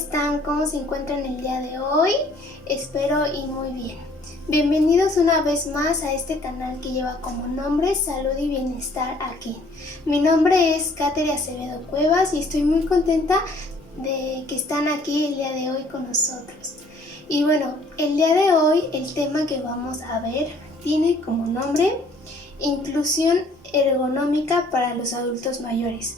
están? ¿Cómo se encuentran el día de hoy? Espero y muy bien. Bienvenidos una vez más a este canal que lleva como nombre Salud y Bienestar aquí. Mi nombre es Katherine Acevedo Cuevas y estoy muy contenta de que están aquí el día de hoy con nosotros. Y bueno, el día de hoy el tema que vamos a ver tiene como nombre Inclusión ergonómica para los adultos mayores.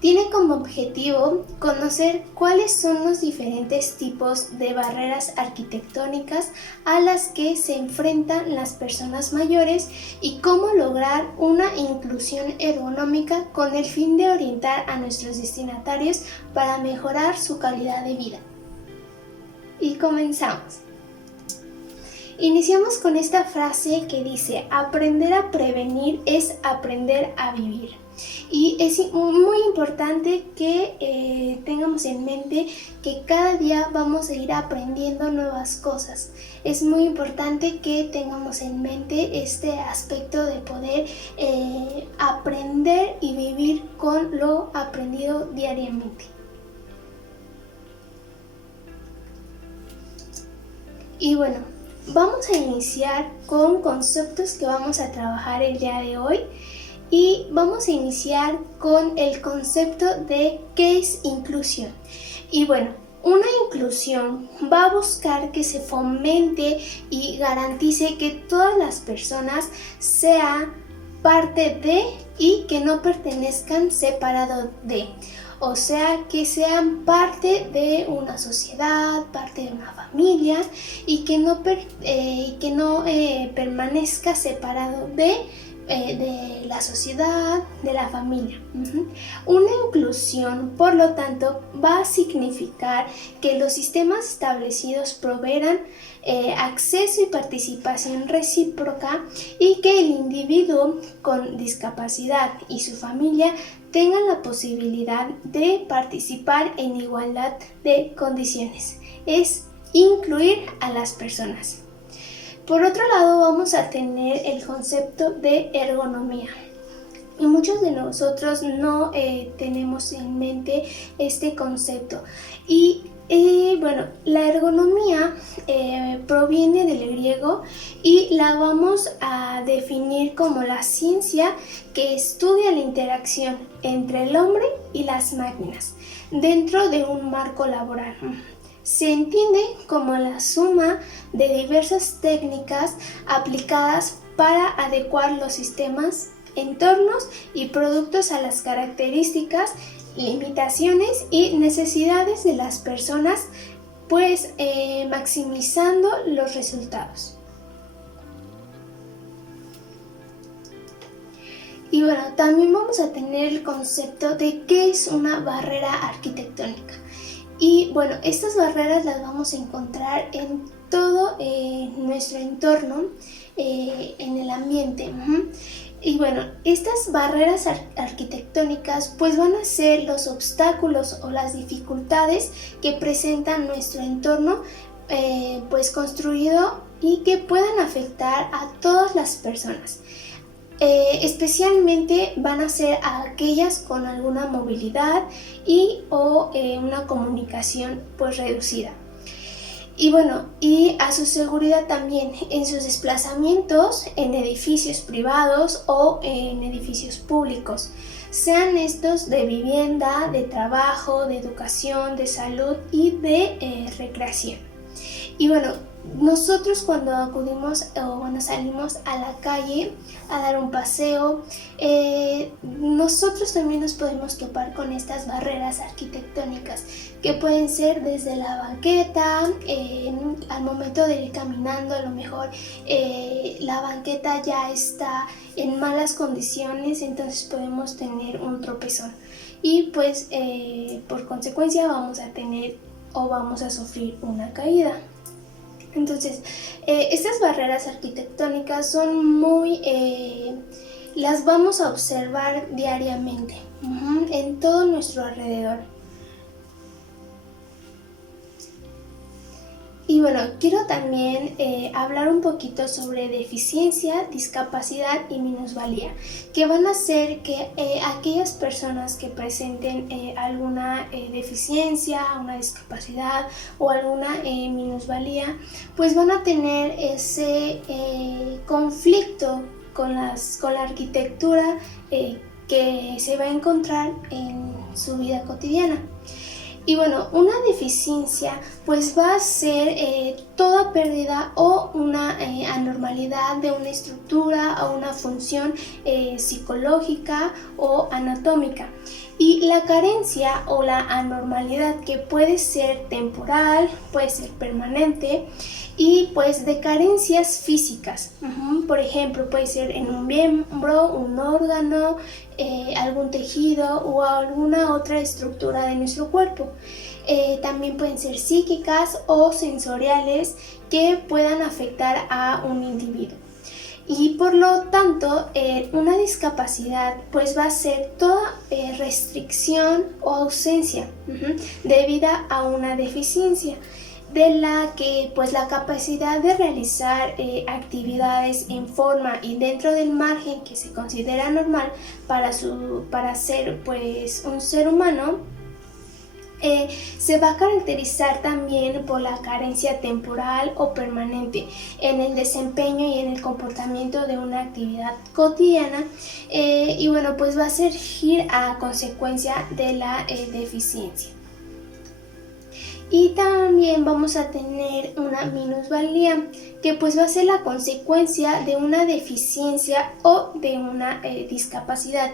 Tiene como objetivo conocer cuáles son los diferentes tipos de barreras arquitectónicas a las que se enfrentan las personas mayores y cómo lograr una inclusión ergonómica con el fin de orientar a nuestros destinatarios para mejorar su calidad de vida. Y comenzamos. Iniciamos con esta frase que dice: aprender a prevenir es aprender a vivir. Y es muy importante que tengamos en mente que cada día vamos a ir aprendiendo nuevas cosas. Es muy importante que tengamos en mente este aspecto de poder aprender y vivir con lo aprendido diariamente. Y bueno, vamos a iniciar con conceptos que vamos a trabajar el día de hoy. Y vamos a iniciar con el concepto de qué es inclusión. Y bueno, una inclusión va a buscar que se fomente y garantice que todas las personas sean parte de y que no pertenezcan separado de. O sea, que sean parte de una sociedad, parte de una familia y que no permanezca separado de la sociedad, de la familia. Una inclusión, por lo tanto, va a significar que los sistemas establecidos proveerán acceso y participación recíproca y que el individuo con discapacidad y su familia tengan la posibilidad de participar en igualdad de condiciones. Es incluir a las personas. Por otro lado, vamos a tener el concepto de ergonomía. Y muchos de nosotros no tenemos en mente este concepto. Y bueno, la ergonomía proviene del griego y la vamos a definir como la ciencia que estudia la interacción entre el hombre y las máquinas dentro de un marco laboral. Se entiende como la suma de diversas técnicas aplicadas para adecuar los sistemas, entornos y productos a las características, limitaciones y necesidades de las personas, pues maximizando los resultados. Y bueno, también vamos a tener el concepto de qué es una barrera arquitectónica. Y bueno, estas barreras las vamos a encontrar en todo nuestro entorno, en el ambiente. Y bueno, estas barreras arquitectónicas pues van a ser los obstáculos o las dificultades que presenta nuestro entorno pues construido y que puedan afectar a todas las personas. Especialmente van a ser a aquellas con alguna movilidad o una comunicación pues reducida. Y bueno, y a su seguridad también en sus desplazamientos en edificios privados o en edificios públicos, sean estos de vivienda, de trabajo, de educación, de salud y de recreación. Y bueno, nosotros cuando acudimos o cuando salimos a la calle a dar un paseo, nosotros también nos podemos topar con estas barreras arquitectónicas que pueden ser desde la banqueta, al momento de ir caminando a lo mejor la banqueta ya está en malas condiciones, entonces podemos tener un tropezón y pues por consecuencia vamos a tener o vamos a sufrir una caída. Entonces, estas barreras arquitectónicas son las vamos a observar diariamente en todo nuestro alrededor. Y Y bueno, quiero también hablar un poquito sobre deficiencia, discapacidad y minusvalía, que van a ser que aquellas personas que presenten alguna deficiencia, una discapacidad o alguna minusvalía, pues van a tener ese conflicto con la arquitectura que se va a encontrar en su vida cotidiana. Y bueno, una deficiencia pues va a ser toda pérdida o una anormalidad de una estructura o una función psicológica o anatómica. Y la carencia o la anormalidad, que puede ser temporal, puede ser permanente, y pues de carencias físicas. Por ejemplo, puede ser en un miembro, un órgano, algún tejido o alguna otra estructura de nuestro cuerpo. También pueden ser psíquicas o sensoriales que puedan afectar a un individuo. Y por lo tanto, una discapacidad pues va a ser toda restricción o ausencia debida a una deficiencia, de la que pues la capacidad de realizar actividades en forma y dentro del margen que se considera normal para ser pues un ser humano, se va a caracterizar también por la carencia temporal o permanente en el desempeño y en el comportamiento de una actividad cotidiana, y bueno, pues va a surgir a consecuencia de la deficiencia. Y también vamos a tener una minusvalía, que pues va a ser la consecuencia de una deficiencia o de una discapacidad.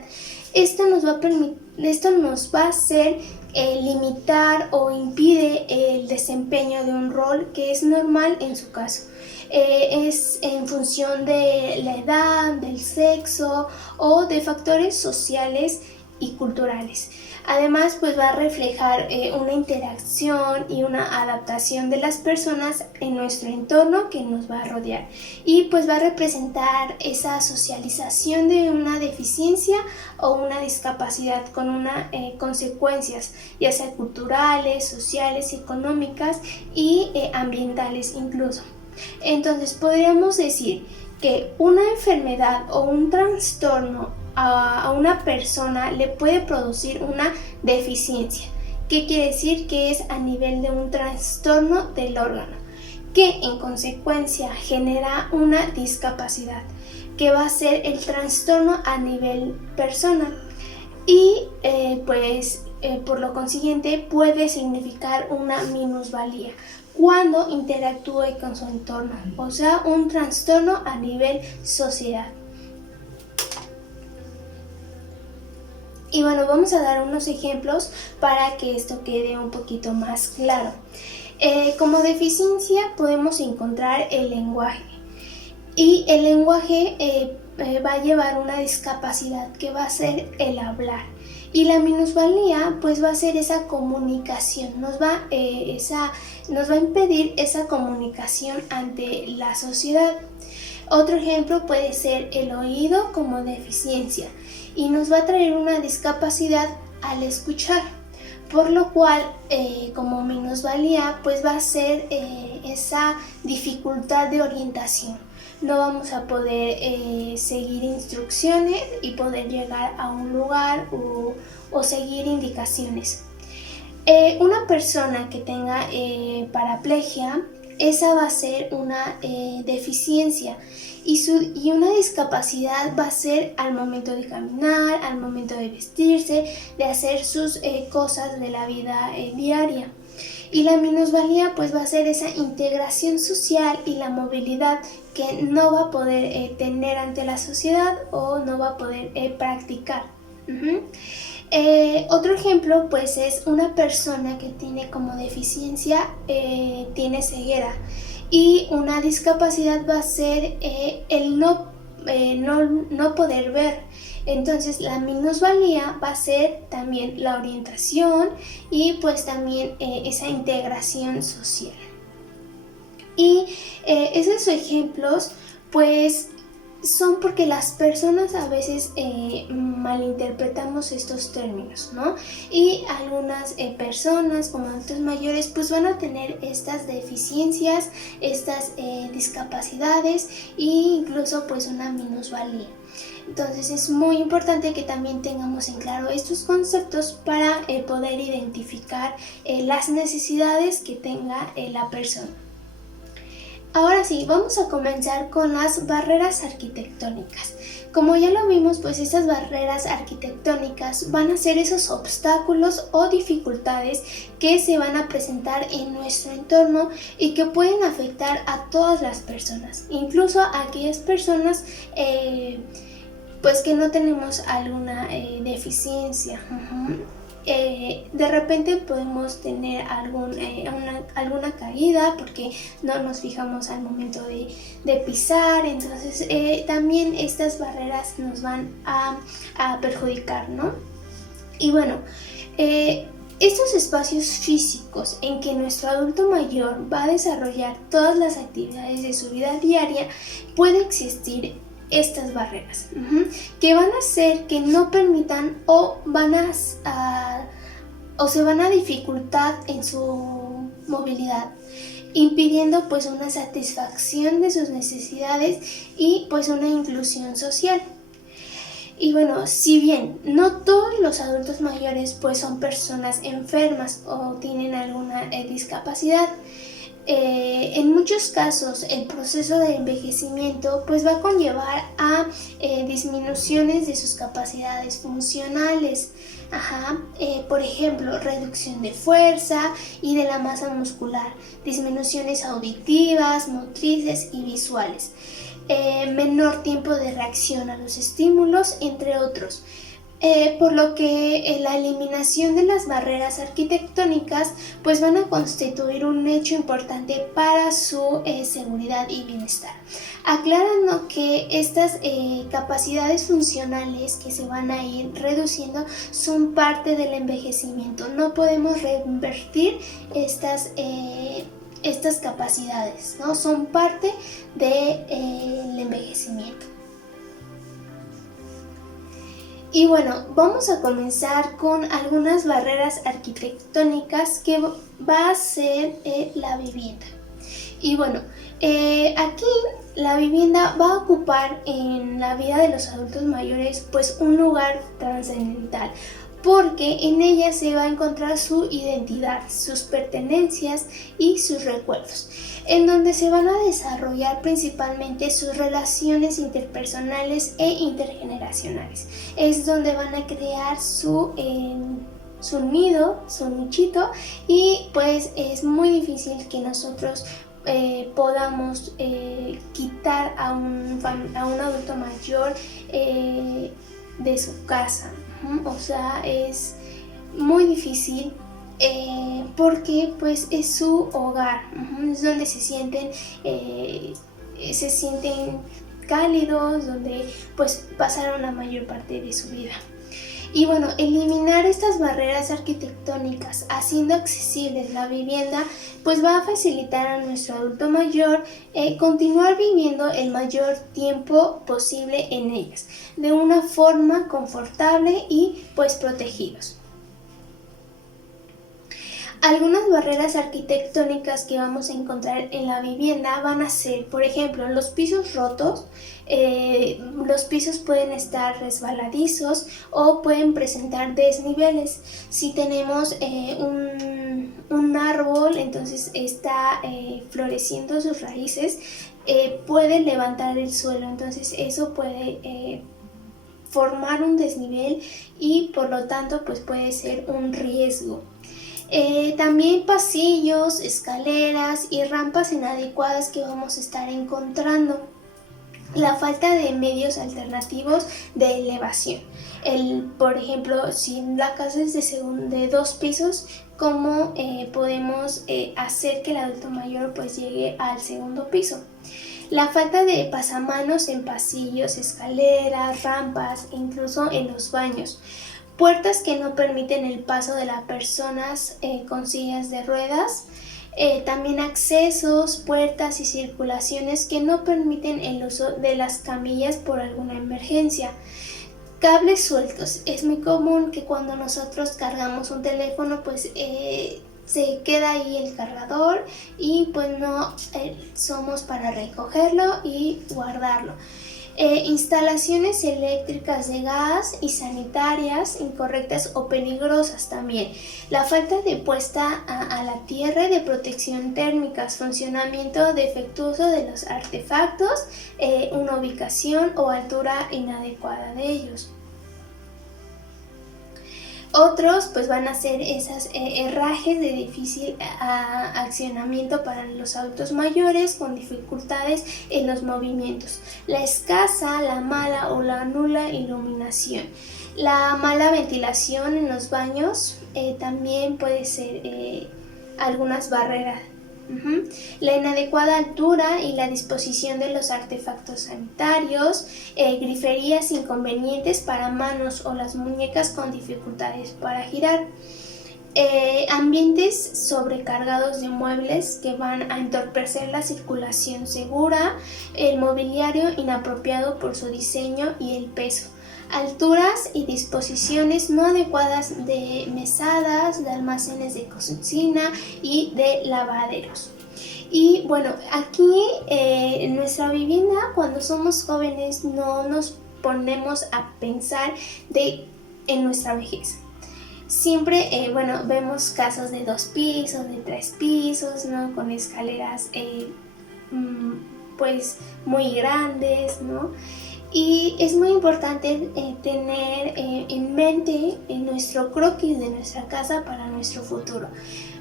Esto nos va a hacer limitar o impide el desempeño de un rol que es normal en su caso. Es en función de la edad, del sexo o de factores sociales y culturales. Además, pues va a reflejar una interacción y una adaptación de las personas en nuestro entorno que nos va a rodear, y pues va a representar esa socialización de una deficiencia o una discapacidad con unas consecuencias, ya sea culturales, sociales, económicas y ambientales incluso. Entonces podríamos decir que una enfermedad o un trastorno a una persona le puede producir una deficiencia. ¿Qué quiere decir? Que es a nivel de un trastorno del órgano, que en consecuencia genera una discapacidad, que va a ser el trastorno a nivel persona, y por lo consiguiente puede significar una minusvalía cuando interactúe con su entorno, o sea, un trastorno a nivel sociedad. Y bueno, vamos a dar unos ejemplos para que esto quede un poquito más claro. Como deficiencia podemos encontrar el lenguaje. Y el lenguaje va a llevar una discapacidad que va a ser el hablar. Y la minusvalía pues va a ser esa comunicación, nos va a impedir esa comunicación ante la sociedad. Otro ejemplo puede ser el oído como deficiencia, y nos va a traer una discapacidad al escuchar, por lo cual como minusvalía pues va a ser esa dificultad de orientación. No vamos a poder seguir instrucciones y poder llegar a un lugar o seguir indicaciones. Una persona que tenga paraplegia, esa va a ser una deficiencia, y una discapacidad va a ser al momento de caminar, al momento de vestirse, de hacer sus cosas de la vida diaria. Y la minusvalía pues va a ser esa integración social y la movilidad que no va a poder tener ante la sociedad o no va a poder practicar. Otro ejemplo pues es una persona que tiene como deficiencia, tiene ceguera, y una discapacidad va a ser el no poder ver. Entonces la minusvalía va a ser también la orientación y pues también esa integración social. Y esos ejemplos pues son porque las personas a veces malinterpretamos estos términos, ¿no? Y algunas personas como adultos mayores pues van a tener estas deficiencias, estas discapacidades e incluso pues una minusvalía. Entonces es muy importante que también tengamos en claro estos conceptos para poder identificar las necesidades que tenga la persona. Ahora sí, vamos a comenzar con las barreras arquitectónicas. Como ya lo vimos, pues estas barreras arquitectónicas van a ser esos obstáculos o dificultades que se van a presentar en nuestro entorno y que pueden afectar a todas las personas, incluso a aquellas personas pues que no tenemos alguna deficiencia. De repente podemos tener alguna caída porque no nos fijamos al momento de pisar, entonces también estas barreras nos van a perjudicar, ¿no? Y bueno, estos espacios físicos en que nuestro adulto mayor va a desarrollar todas las actividades de su vida diaria, puede existir estas barreras que van a hacer que no permitan o se van a dificultar en su movilidad, impidiendo pues una satisfacción de sus necesidades y pues una inclusión social. Y bueno, si bien no todos los adultos mayores pues son personas enfermas o tienen alguna discapacidad, en muchos casos el proceso de envejecimiento pues va a conllevar a disminuciones de sus capacidades funcionales. Por ejemplo, reducción de fuerza y de la masa muscular, disminuciones auditivas, motrices y visuales, menor tiempo de reacción a los estímulos, entre otros. Por lo que la eliminación de las barreras arquitectónicas pues van a constituir un hecho importante para su seguridad y bienestar, aclarando que estas capacidades funcionales que se van a ir reduciendo son parte del envejecimiento. No podemos revertir estas capacidades, ¿no? Son parte del envejecimiento. Y bueno, vamos a comenzar con algunas barreras arquitectónicas que va a ser la vivienda. Y bueno, aquí la vivienda va a ocupar en la vida de los adultos mayores pues un lugar trascendental, porque en ella se va a encontrar su identidad, sus pertenencias y sus recuerdos, en donde se van a desarrollar principalmente sus relaciones interpersonales e intergeneracionales. Es donde van a crear su nido, su nichito, y pues es muy difícil que nosotros podamos quitar a un adulto mayor de su casa. O sea, es muy difícil porque pues es su hogar, es donde se sienten cálidos, donde pues pasaron la mayor parte de su vida. Y bueno, eliminar estas barreras arquitectónicas haciendo accesibles la vivienda pues va a facilitar a nuestro adulto mayor continuar viviendo el mayor tiempo posible en ellas, de una forma confortable y pues protegidos. Algunas barreras arquitectónicas que vamos a encontrar en la vivienda van a ser, por ejemplo, los pisos rotos. Los pisos pueden estar resbaladizos o pueden presentar desniveles. Si tenemos un árbol, entonces está floreciendo sus raíces, puede levantar el suelo, entonces eso puede formar un desnivel y por lo tanto pues puede ser un riesgo. También pasillos, escaleras y rampas inadecuadas que vamos a estar encontrando. La falta de medios alternativos de elevación. Por ejemplo, si la casa es de 2 pisos, ¿cómo podemos hacer que el adulto mayor pues llegue al segundo piso? La falta de pasamanos en pasillos, escaleras, rampas, incluso en los baños. Puertas que no permiten el paso de las personas con sillas de ruedas. También accesos, puertas y circulaciones que no permiten el uso de las camillas por alguna emergencia. Cables sueltos. Es muy común que cuando nosotros cargamos un teléfono, pues se queda ahí el cargador y pues no somos para recogerlo y guardarlo. Instalaciones eléctricas de gas y sanitarias incorrectas o peligrosas también. La falta de puesta a la tierra y de protección térmicas, funcionamiento defectuoso de los artefactos, una ubicación o altura inadecuada de ellos. Otros pues van a ser esas herrajes de difícil accionamiento para los adultos mayores con dificultades en los movimientos. La escasa, la mala o la nula iluminación. La mala ventilación en los baños también puede ser algunas barreras. La inadecuada altura y la disposición de los artefactos sanitarios, griferías inconvenientes para manos o las muñecas con dificultades para girar, ambientes sobrecargados de muebles que van a entorpecer la circulación segura, el mobiliario inapropiado por su diseño y el peso. Alturas y disposiciones no adecuadas de mesadas, de almacenes de cocina y de lavaderos. Y bueno, aquí en nuestra vivienda, cuando somos jóvenes, no nos ponemos a pensar en nuestra vejez. Siempre, vemos casas de 2 pisos, de 3 pisos, ¿no? Con escaleras pues muy grandes, ¿no? Y es muy importante tener en mente nuestro croquis de nuestra casa para nuestro futuro.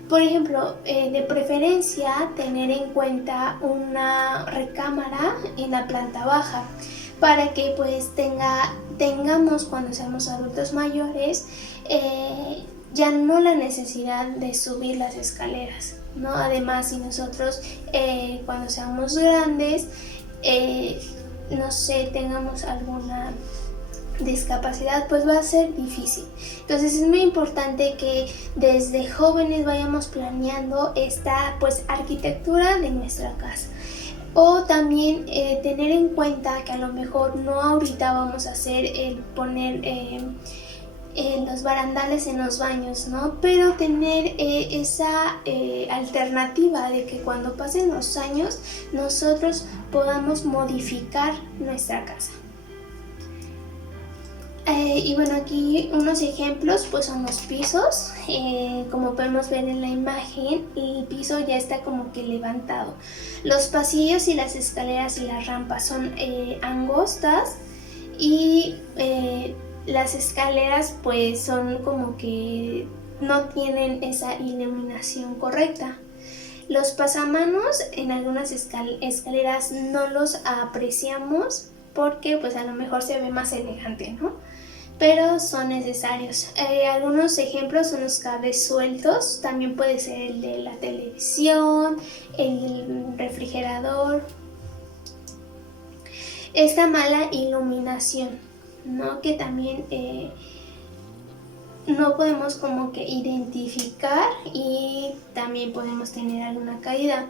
Por ejemplo, de preferencia tener en cuenta una recámara en la planta baja para que pues tengamos cuando seamos adultos mayores ya no la necesidad de subir las escaleras, ¿no? Además, si nosotros cuando seamos grandes no sé, tengamos alguna discapacidad, pues va a ser difícil. Entonces es muy importante que desde jóvenes vayamos planeando esta pues arquitectura de nuestra casa. O también tener en cuenta que a lo mejor no ahorita vamos a hacer el poner los barandales en los baños, ¿no? Pero tener esa alternativa de que cuando pasen los años nosotros podamos modificar nuestra casa. Y bueno, aquí unos ejemplos pues son los pisos. Como podemos ver en la imagen, el piso ya está como que levantado. Los pasillos y las escaleras y las rampas son angostas y las escaleras pues son como que no tienen esa iluminación correcta. Los pasamanos en algunas escaleras no los apreciamos porque pues a lo mejor se ve más elegante, ¿no? Pero son necesarios. Algunos ejemplos son los cables sueltos, también puede ser el de la televisión, el refrigerador. Esta mala iluminación, ¿no? Que también no podemos como que identificar y también podemos tener alguna caída.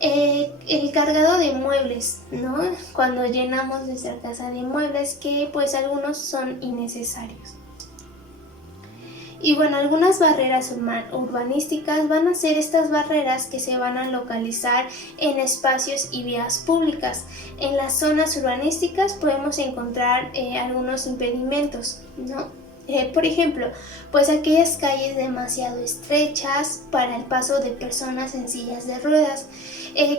El cargado de muebles, ¿no? Cuando llenamos nuestra casa de muebles, que pues algunos son innecesarios. Y bueno, algunas barreras urbanísticas van a ser estas barreras que se van a localizar en espacios y vías públicas. En las zonas urbanísticas podemos encontrar algunos impedimentos, ¿no? Por ejemplo, pues aquellas calles demasiado estrechas para el paso de personas en sillas de ruedas,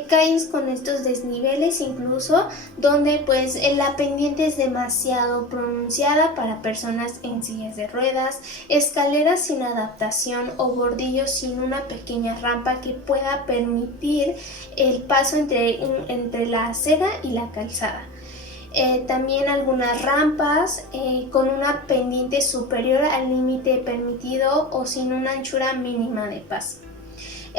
calles con estos desniveles incluso donde pues la pendiente es demasiado pronunciada para personas en sillas de ruedas, escaleras sin adaptación o bordillos sin una pequeña rampa que pueda permitir el paso entre la acera y la calzada. También algunas rampas con una pendiente superior al límite permitido o sin una anchura mínima de paso.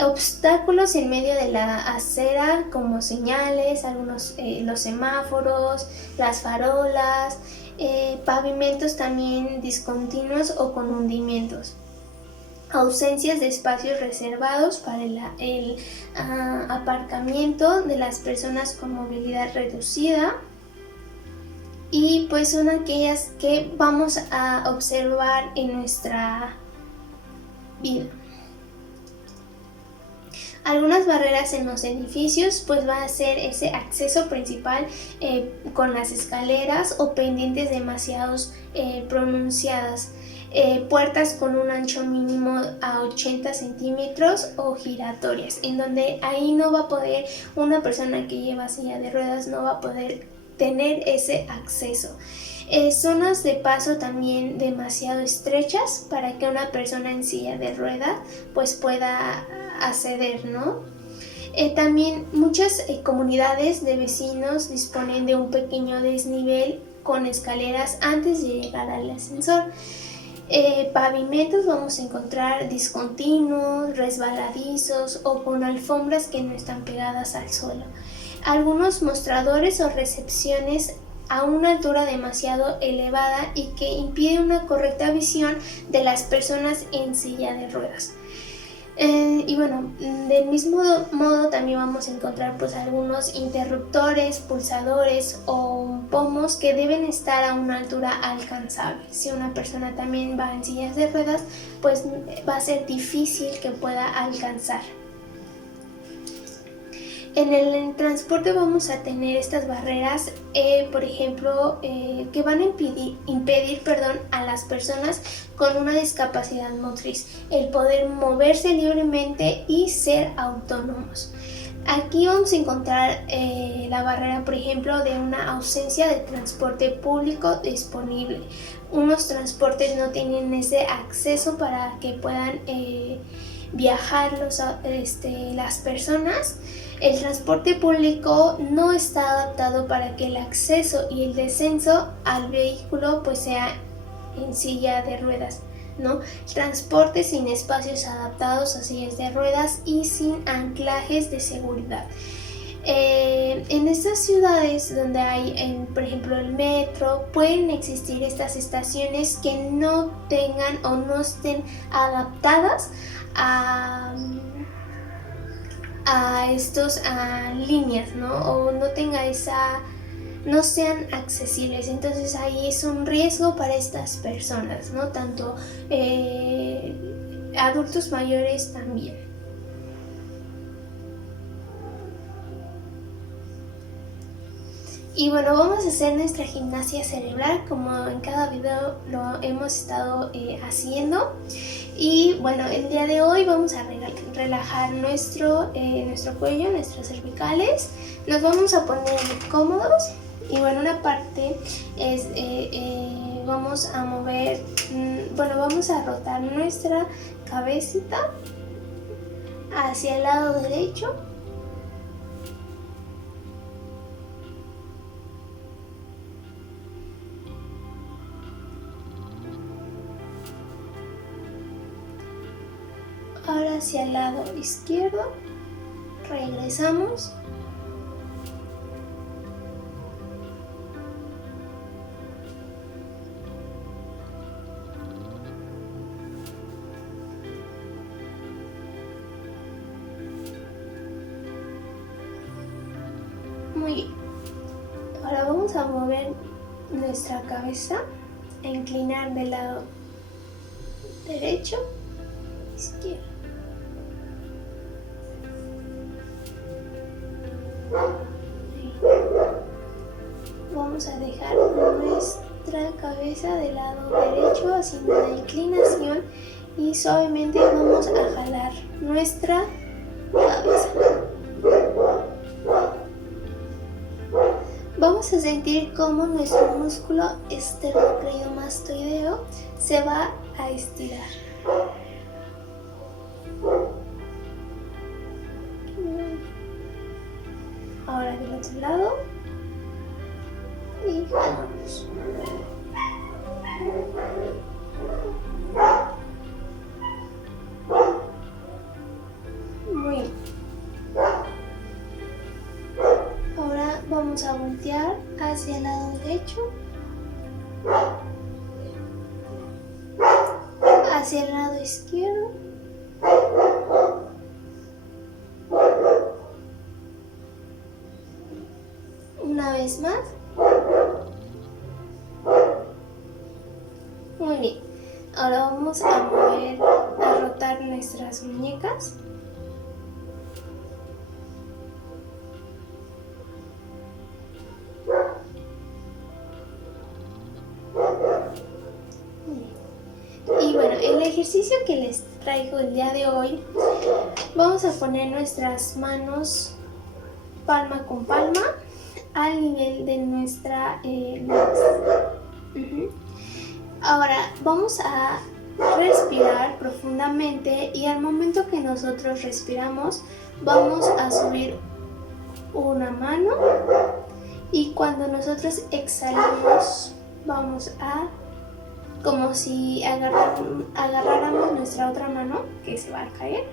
Obstáculos en medio de la acera como señales, los semáforos, las farolas, pavimentos también discontinuos o con hundimientos. ausencias de espacios reservados para el aparcamiento de las personas con movilidad reducida, y pues son aquellas que vamos a observar en nuestra vida. Algunas barreras en los edificios pues va a ser ese acceso principal con las escaleras o pendientes demasiados pronunciadas, puertas con un ancho mínimo a 80 centímetros o giratorias, en donde ahí no va a poder, una persona que lleva silla de ruedas no va a poder tener ese acceso. Zonas de paso también demasiado estrechas para que una persona en silla de ruedas pues pueda acceder, ¿no? También muchas comunidades de vecinos disponen de un pequeño desnivel con escaleras antes de llegar al ascensor. Pavimentos vamos a encontrar discontinuos, resbaladizos o con alfombras que no están pegadas al suelo. Algunos mostradores o recepciones a una altura demasiado elevada y que impide una correcta visión de las personas en silla de ruedas. Y bueno, del mismo modo también vamos a encontrar pues algunos interruptores, pulsadores o pomos que deben estar a una altura alcanzable. Si una persona también va en sillas de ruedas, pues va a ser difícil que pueda alcanzar. En el transporte vamos a tener estas barreras, por ejemplo, que van a impedir a las personas con una discapacidad motriz el poder moverse libremente y ser autónomos. Aquí vamos a encontrar la barrera, por ejemplo, de una ausencia de transporte público disponible. Unos transportes no tienen ese acceso para que puedan viajar las personas. El transporte público no está adaptado para que el acceso y el descenso al vehículo pues sea en silla de ruedas, ¿no? Transporte sin espacios adaptados a sillas de ruedas y sin anclajes de seguridad. En estas ciudades donde hay, por ejemplo, el metro, pueden existir estas estaciones que no tengan o no estén adaptadas a estos líneas, ¿no? O no tenga no sean accesibles. Entonces ahí es un riesgo para estas personas, ¿no? Tanto adultos mayores también. Y bueno, vamos a hacer nuestra gimnasia cerebral como en cada video lo hemos estado haciendo. Y bueno, el día de hoy vamos a relajar nuestro cuello, nuestras cervicales. Nos vamos a poner cómodos y bueno, una parte es, vamos a mover, vamos a rotar nuestra cabecita hacia el lado derecho. Ahora hacia el lado izquierdo, regresamos. Muy bien. Ahora vamos a mover nuestra cabeza, a inclinar del lado derecho, izquierdo. Vamos a dejar nuestra cabeza del lado derecho haciendo la inclinación y suavemente vamos a jalar nuestra cabeza. Vamos a sentir cómo nuestro músculo esternocleidomastoideo se va a estirar. Ahora del otro lado y jalamos. Muy bien. Ahora vamos a voltear hacia el lado derecho, hacia el lado izquierdo. Una vez más. Muy bien. Ahora vamos a mover, a rotar nuestras muñecas. Y bueno, el ejercicio que les traigo el día de hoy, vamos a poner nuestras manos palma con palma al nivel de nuestra nariz. Ahora vamos a respirar profundamente y al momento que nosotros respiramos vamos a subir una mano y cuando nosotros exhalamos vamos a, como si agarráramos nuestra otra mano que se va a caer,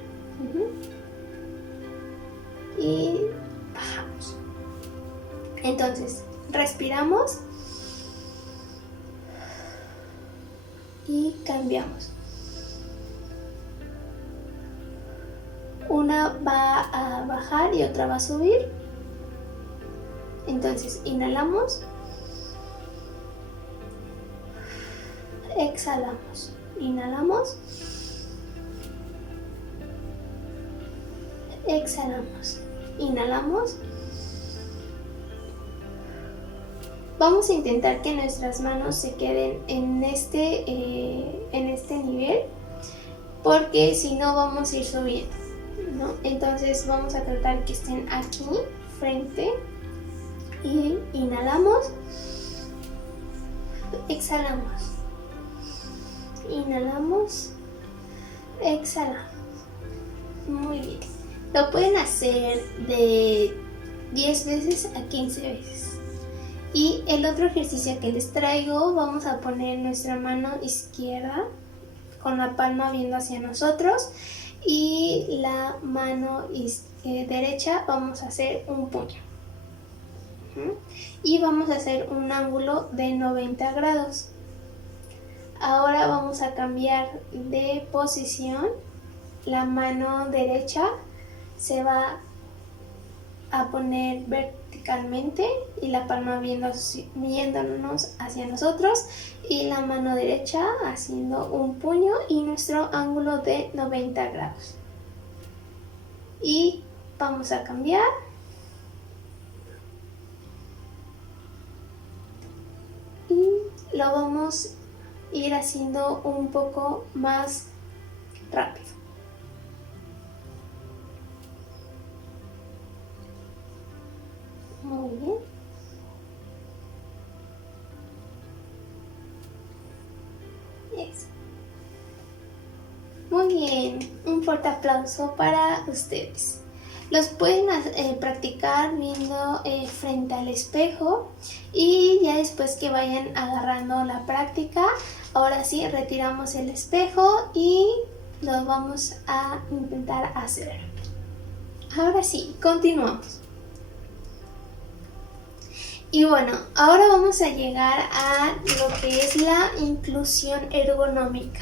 y bajamos. Entonces respiramos y cambiamos. Una va a bajar y otra va a subir. Entonces inhalamos, exhalamos, inhalamos, exhalamos, inhalamos. Vamos a intentar que nuestras manos se queden en este nivel, porque si no vamos a ir subiendo, ¿no? Entonces vamos a tratar que estén aquí, frente, y inhalamos, exhalamos, inhalamos, exhalamos. Muy bien. Lo pueden hacer de 10 veces a 15 veces. Y el otro ejercicio que les traigo, vamos a poner nuestra mano izquierda con la palma viendo hacia nosotros y la mano derecha vamos a hacer un puño. Y vamos a hacer un ángulo de 90 grados. Ahora vamos a cambiar de posición. La mano derecha se va a poner verticalmente y la palma viéndonos hacia nosotros y la mano derecha haciendo un puño y nuestro ángulo de 90 grados. Y vamos a cambiar. Y lo vamos a ir haciendo un poco más rápido. Muy bien. Yes. Muy bien. Un fuerte aplauso para ustedes. Los pueden practicar viendo frente al espejo y ya después que vayan agarrando la práctica, ahora sí retiramos el espejo y lo vamos a intentar hacer. Ahora sí, continuamos. Y bueno, ahora vamos a llegar a lo que es la inclusión ergonómica.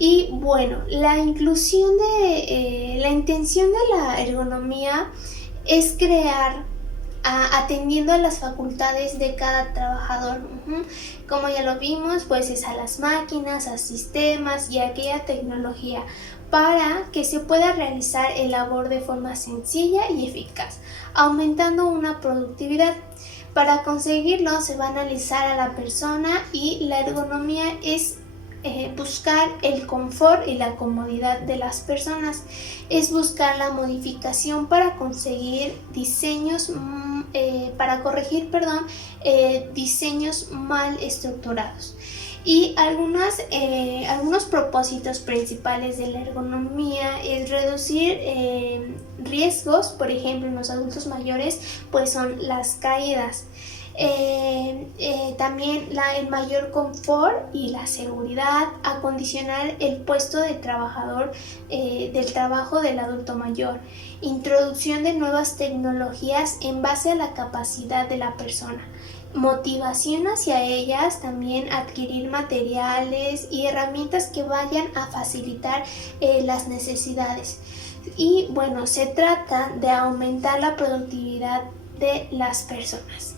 Y bueno, la intención de la ergonomía es crear atendiendo a las facultades de cada trabajador. Como ya lo vimos, pues es a las máquinas, a sistemas y a aquella tecnología para que se pueda realizar el labor de forma sencilla y eficaz, aumentando una productividad. Para conseguirlo se va a analizar a la persona y la ergonomía es buscar el confort y la comodidad de las personas, es buscar la modificación para conseguir diseños, diseños mal estructurados. Y algunos propósitos principales de la ergonomía es reducir riesgos, por ejemplo en los adultos mayores pues son las caídas. También el mayor confort y la seguridad, acondicionar el puesto de trabajador del trabajo del adulto mayor, introducción de nuevas tecnologías en base a la capacidad de la persona. motivación hacia ellas, también adquirir materiales y herramientas que vayan a facilitar las necesidades. Y bueno, se trata de aumentar la productividad de las personas.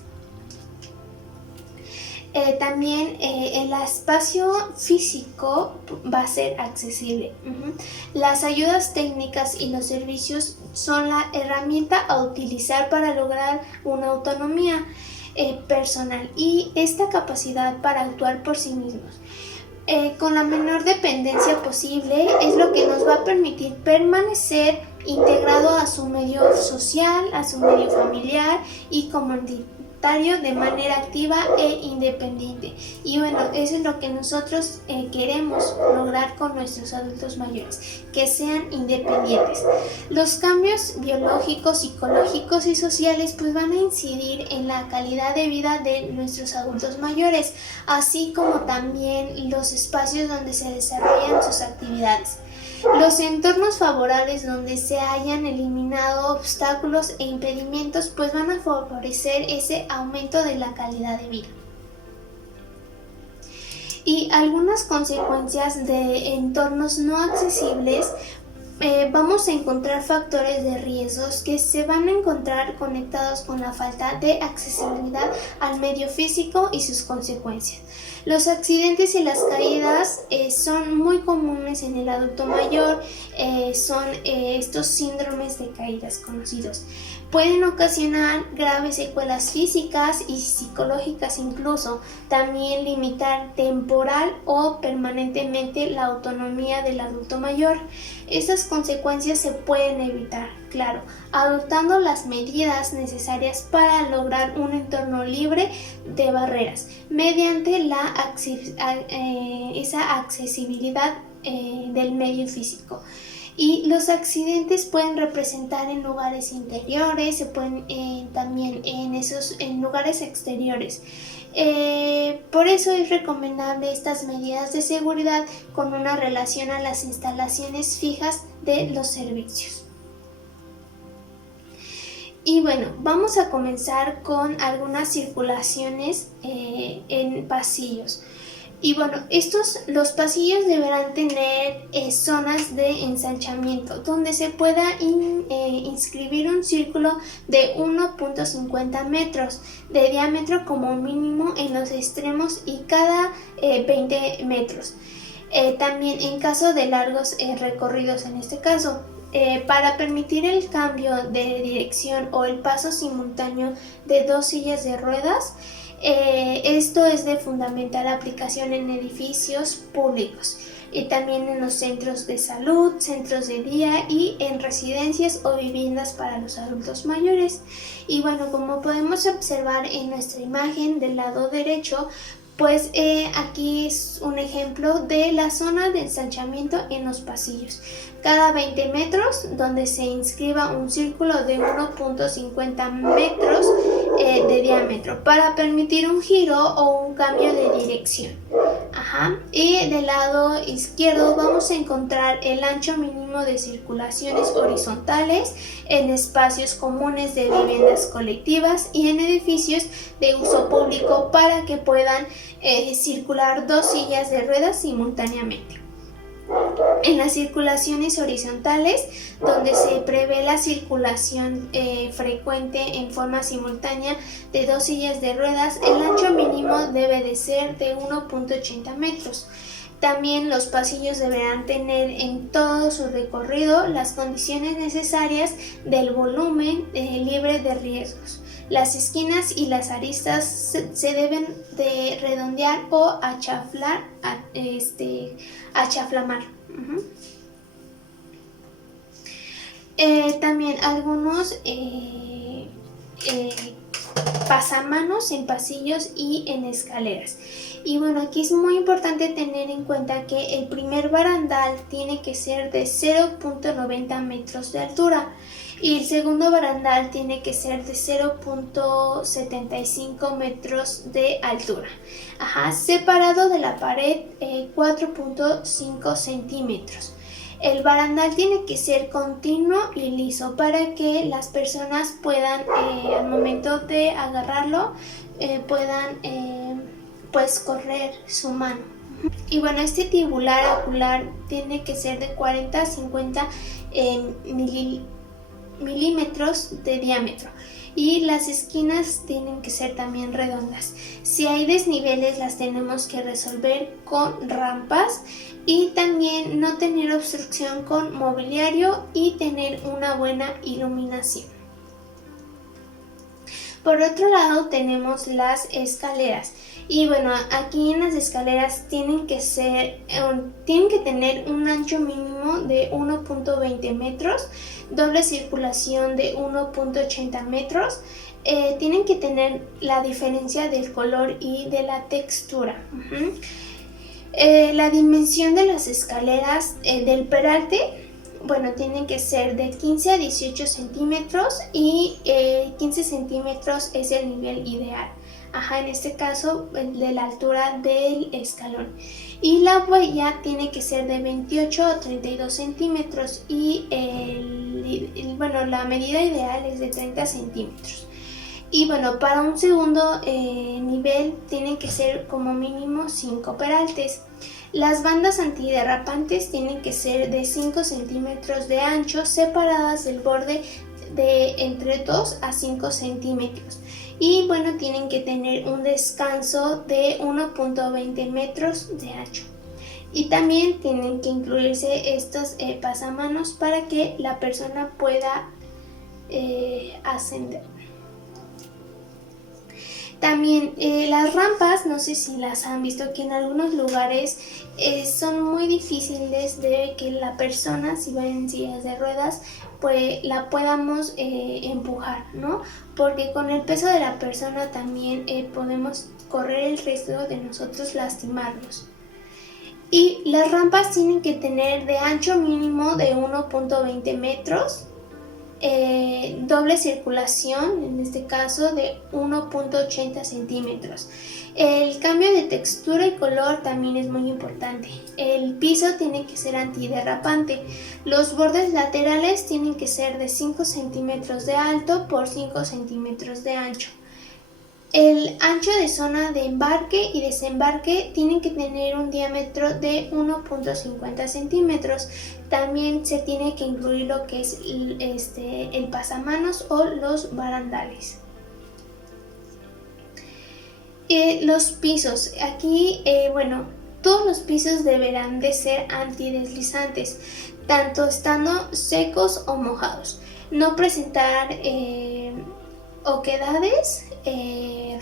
También el espacio físico va a ser accesible. Las ayudas técnicas y los servicios son la herramienta a utilizar para lograr una autonomía personal y esta capacidad para actuar por sí mismos. Con la menor dependencia posible es lo que nos va a permitir permanecer integrado a su medio social, a su medio familiar y comunitario de manera activa e independiente. Y bueno, eso es lo que nosotros queremos lograr con nuestros adultos mayores, que sean independientes. Los cambios biológicos, psicológicos y sociales pues van a incidir en la calidad de vida de nuestros adultos mayores, así como también los espacios donde se desarrollan sus actividades. Los entornos favorables donde se hayan eliminado obstáculos e impedimentos pues van a favorecer ese aumento de la calidad de vida. Y algunas consecuencias de entornos no accesibles, vamos a encontrar factores de riesgos que se van a encontrar conectados con la falta de accesibilidad al medio físico y sus consecuencias. Los accidentes y las caídas son muy comunes en el adulto mayor, son estos síndromes de caídas conocidos. Pueden ocasionar graves secuelas físicas y psicológicas incluso, también limitar temporal o permanentemente la autonomía del adulto mayor. Estas consecuencias se pueden evitar, claro, adoptando las medidas necesarias para lograr un entorno libre de barreras, mediante esa accesibilidad del medio físico. Y los accidentes pueden representar en lugares interiores, se pueden también en lugares exteriores. Por eso es recomendable estas medidas de seguridad con una relación a las instalaciones fijas de los servicios. Y bueno, vamos a comenzar con algunas circulaciones en pasillos. Y bueno, los pasillos deberán tener zonas de ensanchamiento donde se pueda inscribir un círculo de 1.50 metros de diámetro como mínimo en los extremos y cada 20 metros. También en caso de largos recorridos en este caso. Para permitir el cambio de dirección o el paso simultáneo de dos sillas de ruedas, esto es de fundamental aplicación en edificios públicos y también en los centros de salud, centros de día y en residencias o viviendas para los adultos mayores. Y bueno, como podemos observar en nuestra imagen del lado derecho, pues aquí es un ejemplo de la zona de ensanchamiento en los pasillos. Cada 20 metros donde se inscriba un círculo de 1.50 metros de diámetro para permitir un giro o un cambio de dirección. Y del lado izquierdo vamos a encontrar el ancho mínimo de circulaciones horizontales en espacios comunes de viviendas colectivas y en edificios de uso público para que puedan circular dos sillas de ruedas simultáneamente. En las circulaciones horizontales, donde se prevé la circulación frecuente en forma simultánea de dos sillas de ruedas, el ancho mínimo debe de ser de 1.80 metros. También los pasillos deberán tener en todo su recorrido las condiciones necesarias del volumen libre de riesgos. Las esquinas y las aristas se deben de redondear o achaflamar. También algunos pasamanos en pasillos y en escaleras. Y bueno, aquí es muy importante tener en cuenta que el primer barandal tiene que ser de 0.90 metros de altura y el segundo barandal tiene que ser de 0.75 metros de altura, separado de la pared 4.5 centímetros. El barandal tiene que ser continuo y liso para que las personas puedan, al momento de agarrarlo, puedan pues correr su mano. Y bueno, este tibular ocular tiene que ser de 40 a 50 milímetros de diámetro y las esquinas tienen que ser también redondas. Si hay desniveles las tenemos que resolver con rampas y también no tener obstrucción con mobiliario y tener una buena iluminación. Por otro lado tenemos las escaleras y bueno, aquí en las escaleras tienen que tener un ancho mínimo de 1.20 metros, doble circulación de 1.80 metros, tienen que tener la diferencia del color y de la textura. La dimensión de las escaleras del peralte, bueno, tienen que ser de 15 a 18 centímetros y 15 centímetros es el nivel ideal. En este caso de la altura del escalón. Y la huella tiene que ser de 28 a 32 centímetros y bueno, la medida ideal es de 30 centímetros. Y bueno, para un segundo nivel tienen que ser como mínimo 5 peraltes. Las bandas antiderrapantes tienen que ser de 5 centímetros de ancho, separadas del borde de entre 2 a 5 centímetros. Y bueno, tienen que tener un descanso de 1.20 metros de ancho. Y también tienen que incluirse estos pasamanos para que la persona pueda ascender. También las rampas, no sé si las han visto, que en algunos lugares son muy difíciles de que la persona, si va en sillas de ruedas, pues la podamos empujar, ¿no? Porque con el peso de la persona también podemos correr el riesgo de nosotros lastimarnos. Y las rampas tienen que tener de ancho mínimo de 1.20 metros, doble circulación, en este caso de 1.80 centímetros. El cambio de textura y color también es muy importante. El piso tiene que ser antiderrapante. Los bordes laterales tienen que ser de 5 centímetros de alto por 5 centímetros de ancho. El ancho de zona de embarque y desembarque tienen que tener un diámetro de 1.50 centímetros. También se tiene que incluir lo que es el pasamanos o los barandales. Los pisos. Aquí, bueno, todos los pisos deberán de ser antideslizantes, tanto estando secos o mojados. No presentar oquedades,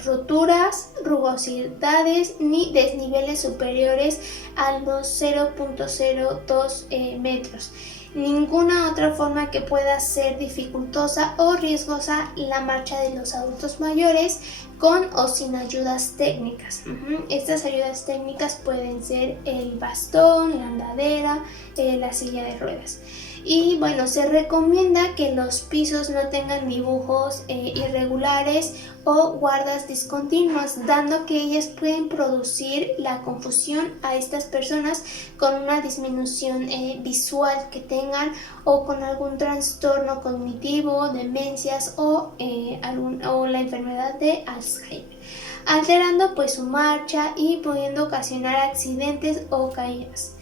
roturas, rugosidades ni desniveles superiores a los 0.02 metros. Ninguna otra forma que pueda ser dificultosa o riesgosa la marcha de los adultos mayores con o sin ayudas técnicas. Estas ayudas técnicas pueden ser el bastón, la andadera, la silla de ruedas. Y bueno, se recomienda que los pisos no tengan dibujos irregulares o guardas discontinuas, dando que ellas pueden producir la confusión a estas personas con una disminución visual que tengan o con algún trastorno cognitivo, demencias o la enfermedad de Alzheimer, alterando pues su marcha y pudiendo ocasionar accidentes o caídas.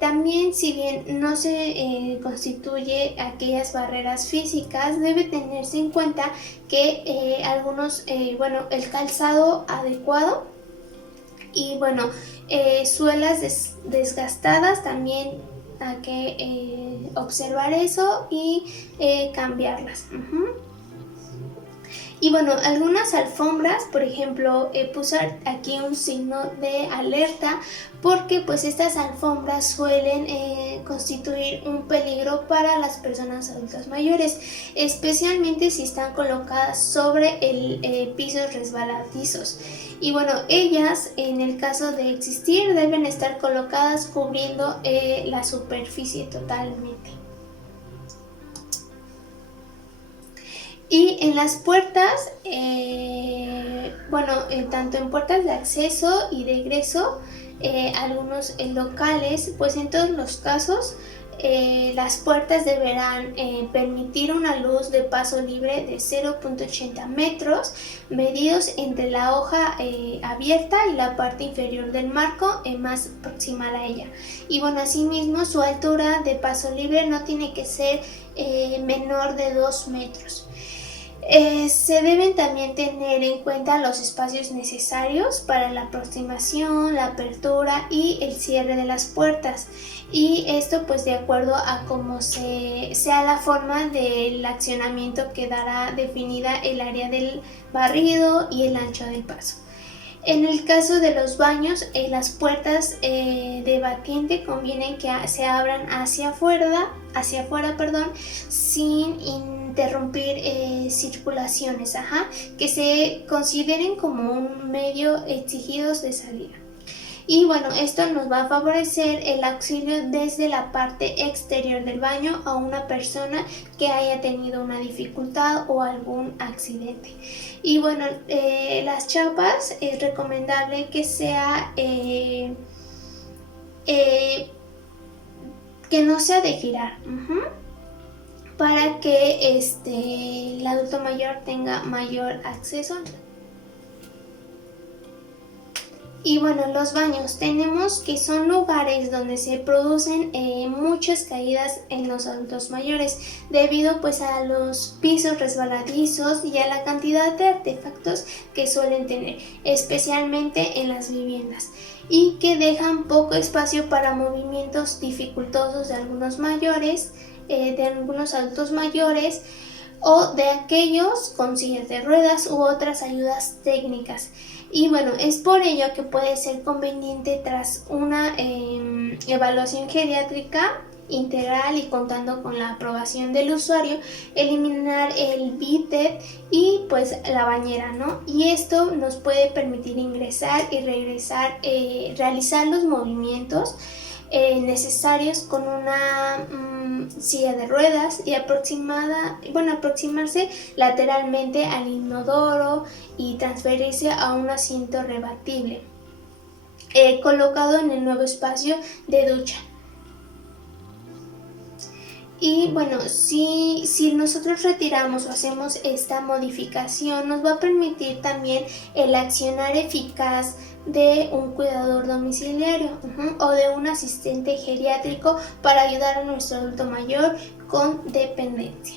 También, si bien no se constituye aquellas barreras físicas, debe tenerse en cuenta que el calzado adecuado y bueno, suelas desgastadas, también hay que observar eso y cambiarlas. Y bueno, algunas alfombras, por ejemplo, puse aquí un signo de alerta porque pues estas alfombras suelen constituir un peligro para las personas adultas mayores, especialmente si están colocadas sobre pisos resbaladizos. Y bueno, ellas en el caso de existir deben estar colocadas cubriendo la superficie totalmente. Y en las puertas, tanto en puertas de acceso y de egreso, algunos locales, pues en todos los casos las puertas deberán permitir una luz de paso libre de 0,80 metros medidos entre la hoja abierta y la parte inferior del marco más proximal a ella. Y bueno, asimismo su altura de paso libre no tiene que ser menor de 2 metros. Se deben también tener en cuenta los espacios necesarios para la aproximación, la apertura y el cierre de las puertas, y esto pues de acuerdo a cómo sea la forma del accionamiento que dará definida el área del barrido y el ancho del paso. En el caso de los baños, las puertas de batiente conviene que se abran hacia afuera, sin interrumpir circulaciones, que se consideren como un medio exigidos de salida. Y bueno, esto nos va a favorecer el auxilio desde la parte exterior del baño a una persona que haya tenido una dificultad o algún accidente. Y bueno, las chapas es recomendable que sea que no sea de girar, para que el adulto mayor tenga mayor acceso. Y bueno, los baños tenemos que son lugares donde se producen muchas caídas en los adultos mayores debido pues a los pisos resbaladizos y a la cantidad de artefactos que suelen tener, especialmente en las viviendas, y que dejan poco espacio para movimientos dificultosos de algunos adultos mayores o de aquellos con sillas de ruedas u otras ayudas técnicas. Y bueno, es por ello que puede ser conveniente, tras una evaluación geriátrica integral y contando con la aprobación del usuario, eliminar el bidet y pues la bañera, ¿no? Y esto nos puede permitir ingresar y regresar, realizar los movimientos necesarios con una silla de ruedas y aproximarse lateralmente al inodoro y transferirse a un asiento rebatible colocado en el nuevo espacio de ducha. Y bueno, si nosotros retiramos o hacemos esta modificación, nos va a permitir también el accionar eficaz de un cuidador domiciliario o de un asistente geriátrico para ayudar a nuestro adulto mayor con dependencia.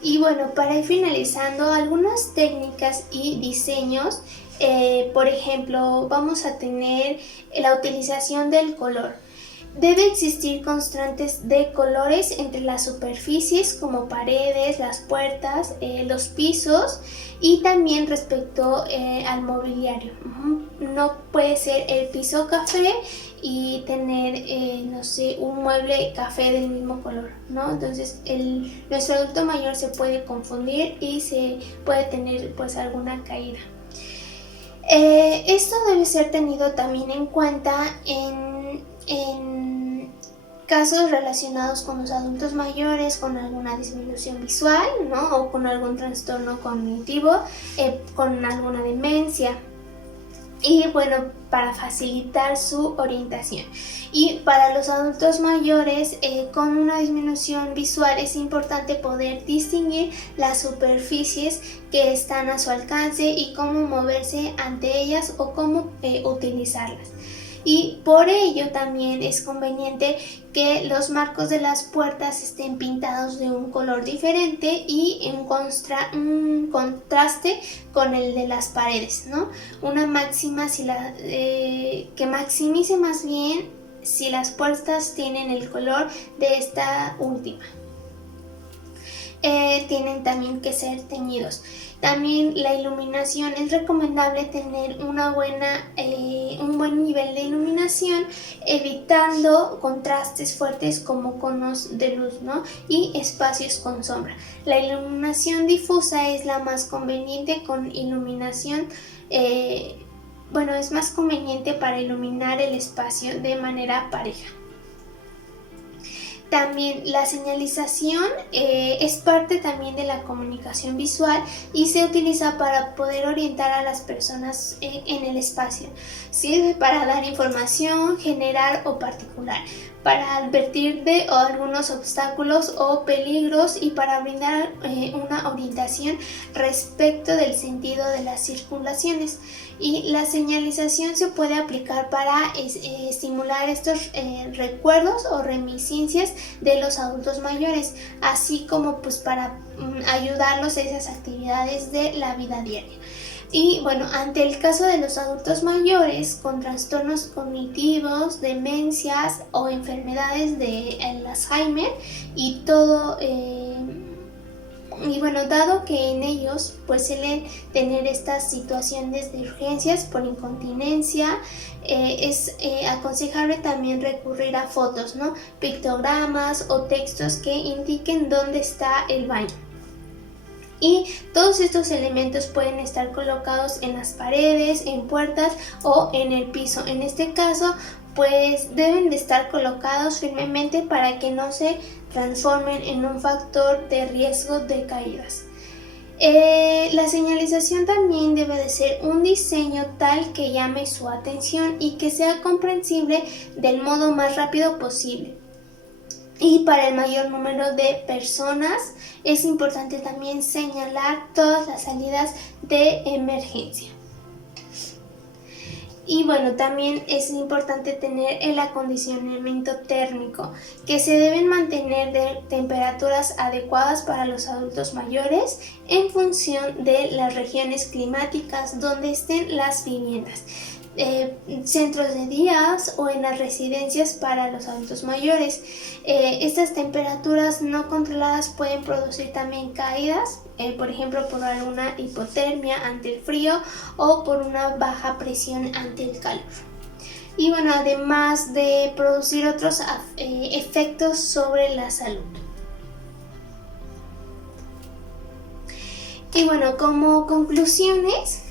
Y bueno, para ir finalizando, algunas técnicas y diseños. Por ejemplo, vamos a tener la utilización del color. Debe existir contrastes de colores entre las superficies como paredes, las puertas, los pisos, y también respecto al mobiliario. No puede ser el piso café y tener, un mueble café del mismo color, ¿no? Entonces nuestro adulto mayor se puede confundir y se puede tener pues alguna caída. Esto debe ser tenido también en cuenta en casos relacionados con los adultos mayores con alguna disminución visual, ¿no? O con algún trastorno cognitivo, con alguna demencia. Y bueno, para facilitar su orientación. Y para los adultos mayores con una disminución visual es importante poder distinguir las superficies que están a su alcance y cómo moverse ante ellas o cómo utilizarlas. Y por ello también es conveniente que los marcos de las puertas estén pintados de un color diferente y en un contraste con el de las paredes, ¿no? Una máxima que maximice más bien si las puertas tienen el color de esta última. Tienen también que ser teñidos. También la iluminación, es recomendable tener un buen nivel de iluminación, evitando contrastes fuertes como conos de luz, ¿no? Y espacios con sombra. La iluminación difusa es la más conveniente con iluminación, es más conveniente para iluminar el espacio de manera pareja. También la señalización es parte también de la comunicación visual y se utiliza para poder orientar a las personas en el espacio. Sirve para dar información general o particular, para advertir de algunos obstáculos o peligros y para brindar una orientación respecto del sentido de las circulaciones. Y la señalización se puede aplicar para estimular estos recuerdos o reminiscencias de los adultos mayores, así como pues para ayudarlos a esas actividades de la vida diaria. Y bueno, ante el caso de los adultos mayores con trastornos cognitivos, demencias o enfermedades de Alzheimer y todo, y bueno, dado que en ellos pues suelen tener estas situaciones de urgencias por incontinencia, es aconsejable también recurrir a fotos, ¿no? Pictogramas o textos que indiquen dónde está el baño. Y todos estos elementos pueden estar colocados en las paredes, en puertas o en el piso. En este caso, pues deben de estar colocados firmemente para que no se transformen en un factor de riesgo de caídas. La señalización también debe de ser un diseño tal que llame su atención y que sea comprensible del modo más rápido posible. Y para el mayor número de personas es importante también señalar todas las salidas de emergencia. Y bueno, también es importante tener el acondicionamiento térmico, que se deben mantener de temperaturas adecuadas para los adultos mayores en función de las regiones climáticas donde estén las viviendas. Centros de días o en las residencias para los adultos mayores. Estas temperaturas no controladas pueden producir también caídas, por ejemplo por alguna hipotermia ante el frío o por una baja presión ante el calor. Y bueno, además de producir otros efectos sobre la salud. Y bueno, como conclusiones,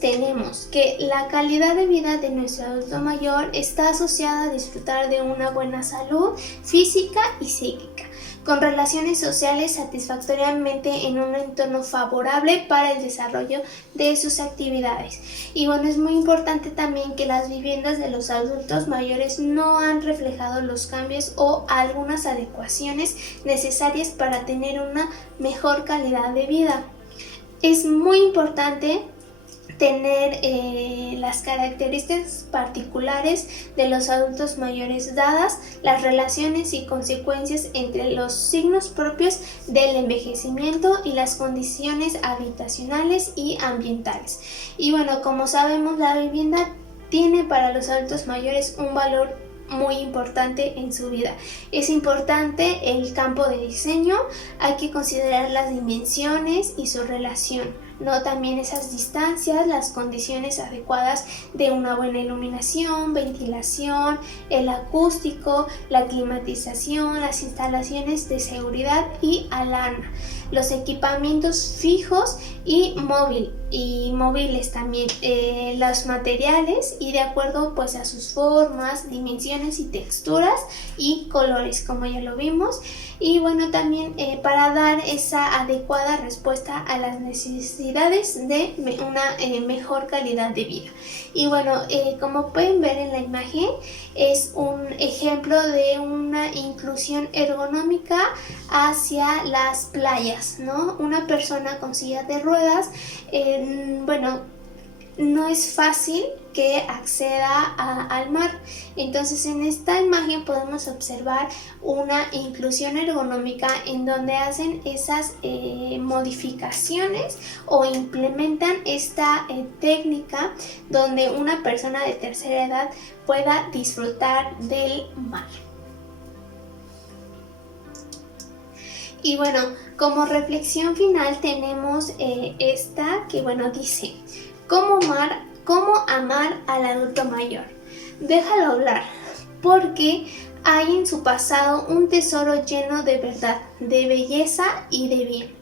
tenemos que la calidad de vida de nuestro adulto mayor está asociada a disfrutar de una buena salud física y psíquica, con relaciones sociales satisfactoriamente en un entorno favorable para el desarrollo de sus actividades. Y bueno, es muy importante también que las viviendas de los adultos mayores no han reflejado los cambios o algunas adecuaciones necesarias para tener una mejor calidad de vida. Es muy importante tener las características particulares de los adultos mayores dadas las relaciones y consecuencias entre los signos propios del envejecimiento y las condiciones habitacionales y ambientales. Y bueno, como sabemos, la vivienda tiene para los adultos mayores un valor muy importante en su vida. Es importante el campo de diseño, hay que considerar las dimensiones y su relación, ¿no? También esas distancias, las condiciones adecuadas de una buena iluminación, ventilación, el acústico, la climatización, las instalaciones de seguridad y alarma, los equipamientos fijos y móviles también, los materiales y de acuerdo pues a sus formas, dimensiones y texturas y colores, como ya lo vimos. Y bueno, también para dar esa adecuada respuesta a las necesidades de una mejor calidad de vida. Y bueno, como pueden ver en la imagen, es un ejemplo de una inclusión ergonómica hacia las playas, ¿no? Una persona con silla de ruedas, bueno, no es fácil que acceda al mar. Entonces en esta imagen podemos observar una inclusión ergonómica en donde hacen esas modificaciones o implementan esta técnica donde una persona de tercera edad pueda disfrutar del mar. Y bueno, como reflexión final tenemos esta que bueno dice: ¿Cómo amar al adulto mayor? Déjalo hablar, porque hay en su pasado un tesoro lleno de verdad, de belleza y de bien.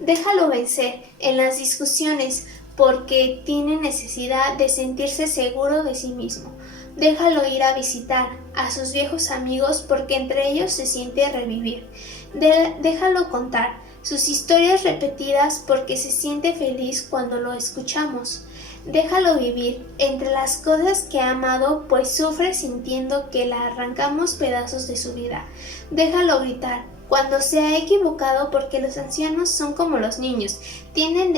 Déjalo vencer en las discusiones, porque tiene necesidad de sentirse seguro de sí mismo. Déjalo ir a visitar a sus viejos amigos porque entre ellos se siente revivir. Déjalo contar sus historias repetidas porque se siente feliz cuando lo escuchamos. Déjalo vivir entre las cosas que ha amado, pues sufre sintiendo que le arrancamos pedazos de su vida. Déjalo gritar cuando se ha equivocado porque los ancianos son como los niños, tienen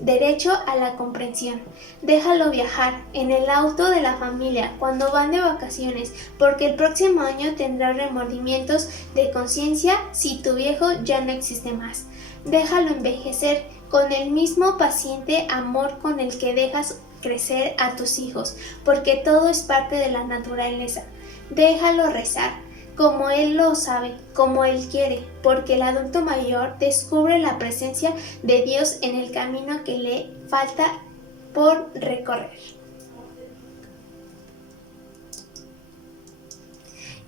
derecho a la comprensión. Déjalo viajar en el auto de la familia cuando van de vacaciones porque el próximo año tendrá remordimientos de conciencia si tu viejo ya no existe más. Déjalo envejecer con el mismo paciente amor con el que dejas crecer a tus hijos, porque todo es parte de la naturaleza. Déjalo rezar, como él lo sabe, como él quiere, porque el adulto mayor descubre la presencia de Dios en el camino que le falta por recorrer.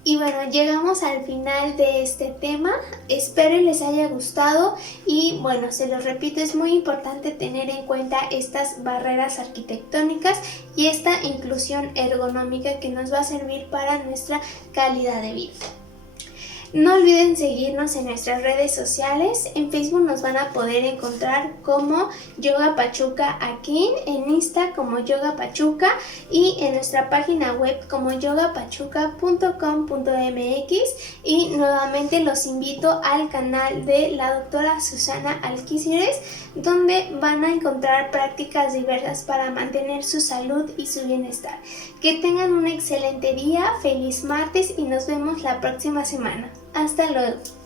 Y bueno, llegamos al final de este tema, espero les haya gustado y bueno, se los repito, es muy importante tener en cuenta estas barreras arquitectónicas y esta inclusión ergonómica que nos va a servir para nuestra calidad de vida. No olviden seguirnos en nuestras redes sociales. En Facebook nos van a poder encontrar como Yoga Pachuca aquí, en Insta como Yoga Pachuca y en nuestra página web como yogapachuca.com.mx. Y nuevamente los invito al canal de la doctora Susana Alquícires, donde van a encontrar prácticas diversas para mantener su salud y su bienestar. Que tengan un excelente día, feliz martes y nos vemos la próxima semana. Hasta luego.